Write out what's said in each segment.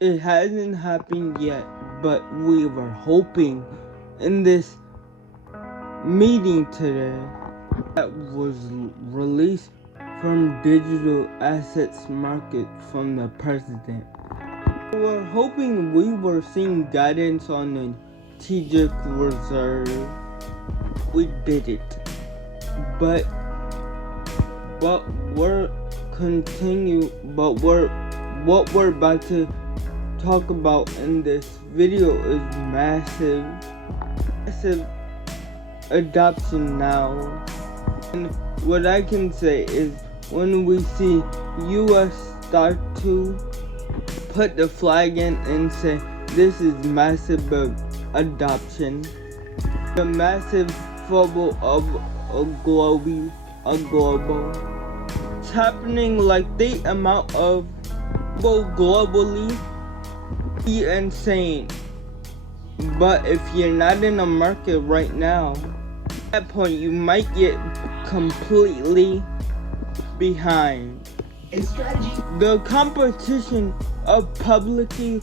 It hasn't happened yet, but we were hoping in this meeting today that was released from digital assets market from the president. We were hoping we were seeing guidance on the strategic reserve. We did it, but what we're about to talk about in this video is massive adoption now. And what I can say is when we see US start to put the flag in and say this is massive adoption, the massive bubble of a global. It's happening like the amount of globally be insane. But if you're not in a market right now, at that point you might get completely behind. The competition of publicly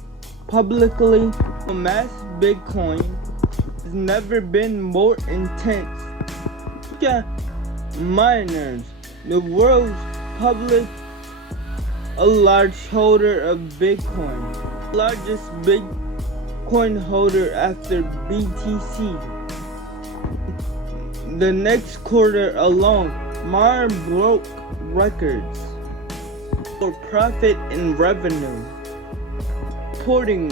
amass Bitcoin has never been more intense. Look at miners, the world's a large holder of Bitcoin, largest Bitcoin holder after BTC. The next quarter alone, Mar broke records for profit and revenue, reporting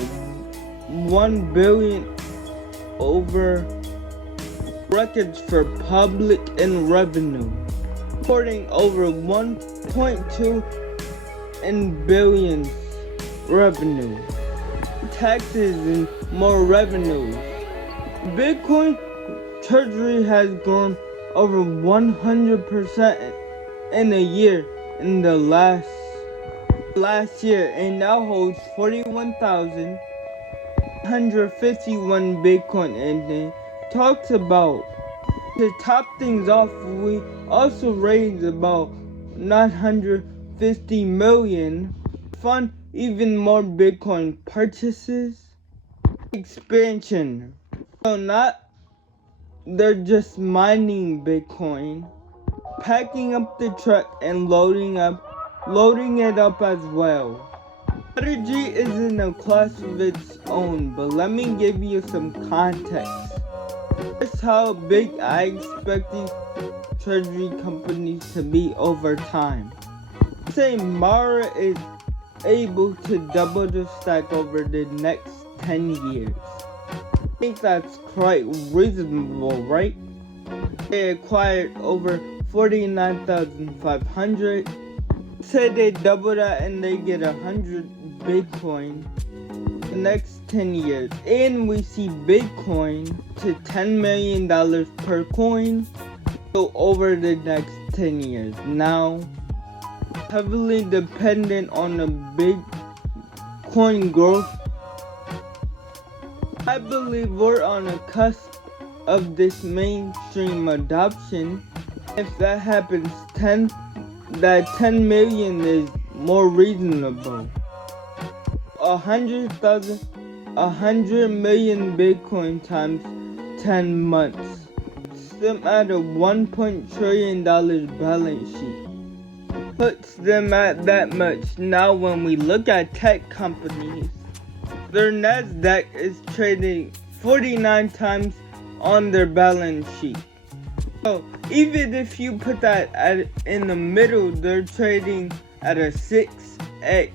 1 billion over records for public and revenue, reporting over 1.2 billion revenue, taxes and more revenues. Bitcoin treasury has grown over 100% in a year in the last year and now holds 41,151 Bitcoin. And it talks about, to top things off, we also raised about 950 million to fund even more Bitcoin purchases. Expansion. So they're just mining Bitcoin, packing up the truck and loading it up as well. Strategy is in a class of its own, but let me give you some context. That's how big I expect these treasury companies to be over time. Say Mara is able to double the stack over the next 10 years. I think that's quite reasonable, right? They acquired over 49,500. Say they double that and they get 100 Bitcoin the next 10 years. And we see Bitcoin to $10 million per coin so over the next 10 years. Now, heavily dependent on the Bitcoin growth, I believe we're on the cusp of this mainstream adoption. If that happens, 10 million is more reasonable. 100 million Bitcoin times 10 months. Them at a $1 trillion balance sheet. Puts them at that much. Now when we look at tech companies, their Nasdaq is trading 49 times on their balance sheet. So even if you put that in the middle, they're trading at a 6x.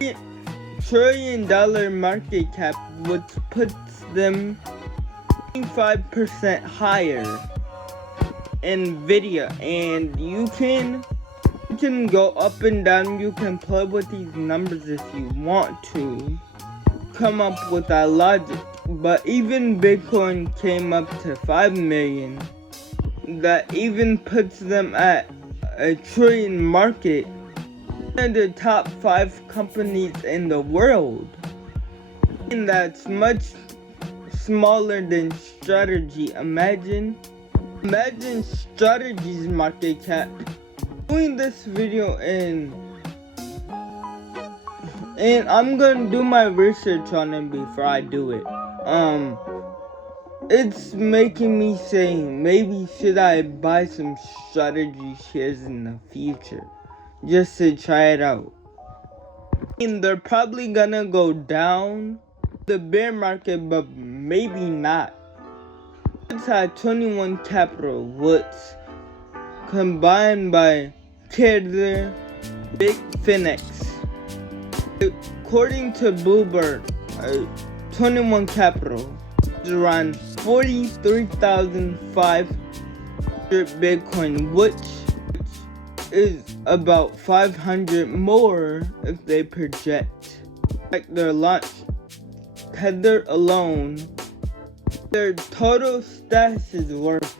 $1 trillion market cap, which puts them 5% higher. Nvidia, and you can go up and down. You can play with these numbers if you want to come up with that logic. But even Bitcoin came up to 5 million. That even puts them at a trillion market. And the top 5 companies in the world. And that's much smaller than Strategy. Imagine Strategy's market cap. Doing this video in And I'm gonna do my research on it before I do it. It's making me say, maybe should I buy some strategy shares in the future just to try it out. And they're probably gonna go down the bear market, but maybe not. It's at 21 Capital, what's combined by Kidder, Big Phoenix. According to Bluebird, 21 Capital is around 43,500 Bitcoin, which is about 500 more if they project. Like their launch, Tether alone, their total stash is worth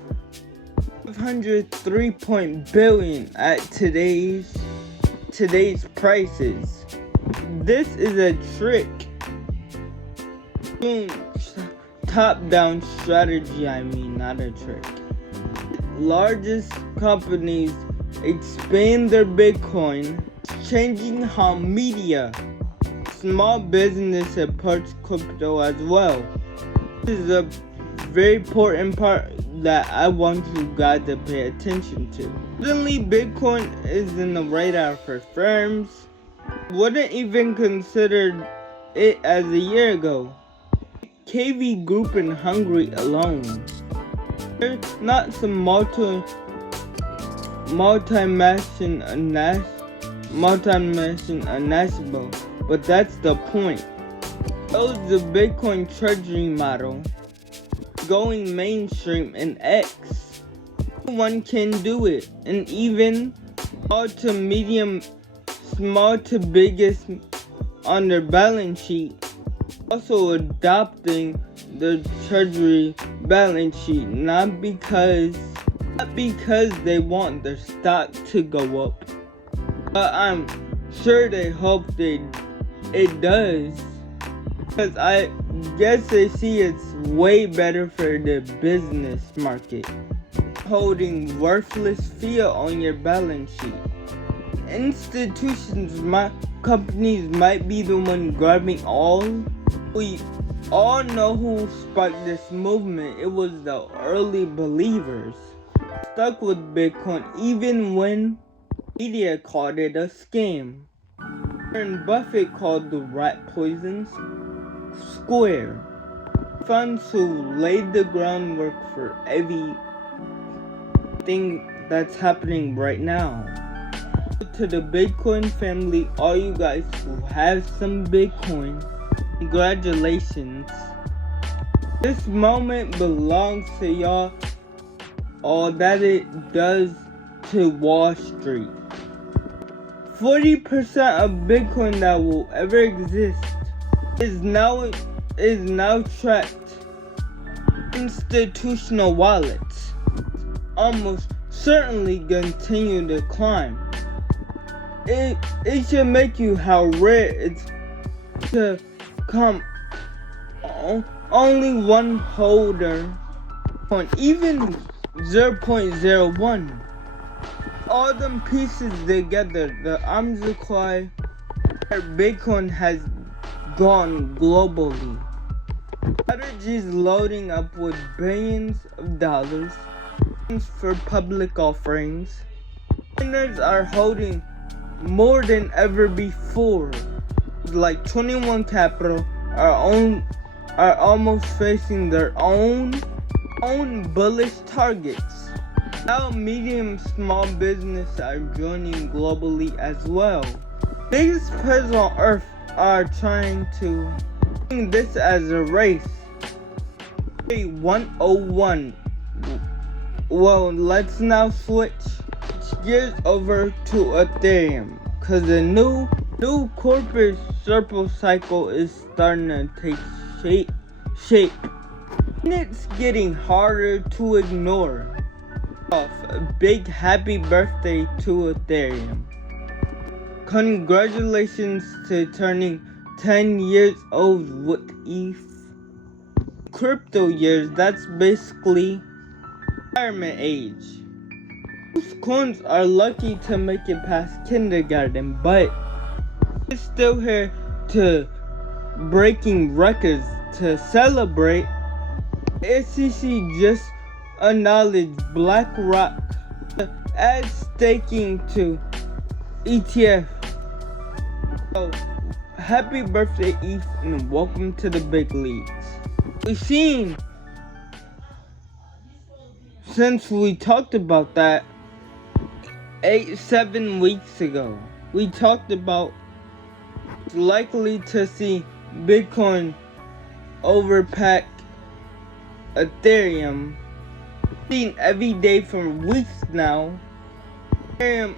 503 billion at today's prices. This is a trick. Top-down strategy, not a trick. Largest companies expand their Bitcoin, changing how media, small business approach crypto as well. This is a very important part that I want you guys to pay attention to. Suddenly, Bitcoin is in the radar for firms. Wouldn't even consider it as a year ago. KV Group in Hungary alone. There's not some multi-machine unashable, but that's the point. Shows the Bitcoin treasury model going mainstream in X. Anyone can do it, and even small to biggest on their balance sheet, also adopting the treasury balance sheet, not because they want their stock to go up, but I'm sure they hope it does, because I guess they see it's way better for the business market. Holding worthless fiat on your balance sheet. Companies might be the one grabbing all. We all know who sparked this movement. It was the early believers. Stuck with Bitcoin even when media called it a scam. Warren Buffett called the rat poisons square. Funds who laid the groundwork for everything that's happening right now. To the Bitcoin family, all you guys who have some Bitcoin, congratulations. This moment belongs to y'all, all that it does to Wall Street. 40% of Bitcoin that will ever exist is now tracked institutional wallets. Almost certainly continue to climb. It should make you how rare it's to come only one holder on even 0.01. All them pieces together, the supply Bitcoin has gone globally. Strategies loading up with billions of dollars for public offerings. Miners are holding more than ever before. Like 21 Capital are almost facing their own bullish targets. Now medium small business are joining globally as well. Biggest players on earth are trying to see this as a race. 101. Well, let's now switch gears over to Ethereum, cause the new corporate circle cycle is starting to take shape. And it's getting harder to ignore. A big happy birthday to Ethereum. Congratulations to turning 10 years old with ETH. Crypto years, that's basically retirement age. Most coins are lucky to make it past kindergarten, but it's still here to breaking records. To celebrate, SEC just acknowledged BlackRock as staking to ETF. So, happy birthday, ETH, and welcome to the big leagues. We've seen, since we talked about that 7 weeks ago, we talked about likely to see Bitcoin overpack Ethereum. Seen every day for weeks now, Ethereum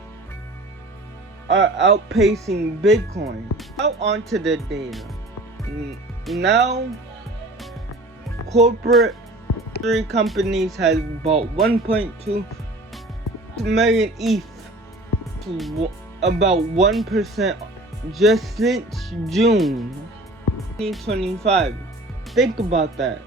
are outpacing Bitcoin. Now onto the data. Now, corporate companies has bought 1.2 million ETH, about 1% just since June 2025. Think about that.